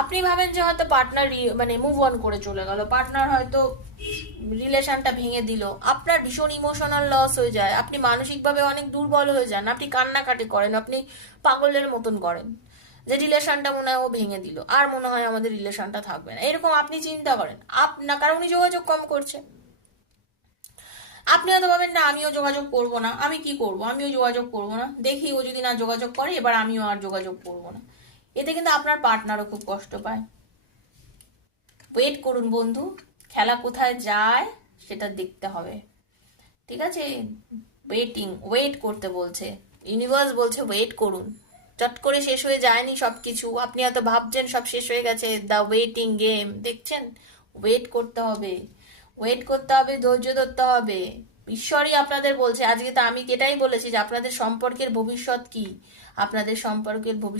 আপনি ভাবেন যে হয়তো পার্টনার মানে মুভ অন করে চলে গেল, পার্টনার হয়তো রিলেশনটা ভেঙে দিল, আপনার ভীষণ ইমোশনাল লস হয়ে যায়, আপনি মানসিকভাবে অনেক দুর্বল হয়ে যান, আপনি কান্নাকাটি করেন, আপনি পাগলের মতন করেন যে রিলেশনটা মনে হয় ও ভেঙে দিল, আর মনে হয় আমাদের রিলেশনটা থাকবে না, এরকম আপনি চিন্তা করেন। না, কারণ উনি যোগাযোগ কম করছে। আপনি হয়তো ভাবেন না আমিও যোগাযোগ করব না, আমি কি করব, আমিও যোগাযোগ করব না, দেখি ও যদি না যোগাযোগ করে এবার আমিও আর যোগাযোগ করব না। এতে কিন্তু আপনার পার্টনারও খুব কষ্ট পায়। ওয়েট করুন বন্ধু, খেলা কোথায় যায় সেটা দেখতে হবে, ঠিক আছে? ওয়েট করতে বলছে, ইউনিভার্স বলছে ওয়েট করুন। চট করে শেষ হয়ে যায়নি সবকিছু, আপনি এত ভাবছেন সব শেষ হয়ে গেছে, দ্য ওয়েটিং গেম দেখছেন। ওয়েট করতে হবে, ওয়েট করতে হবে, ধৈর্য ধরতে হবে। ঈশ্বরই আপনাদের বলছে, আজকে তো আমি এটাই বলেছি যে আপনাদের সম্পর্কের ভবিষ্যৎ কি, আপনাদের সম্পর্কের ভবিষ্যৎ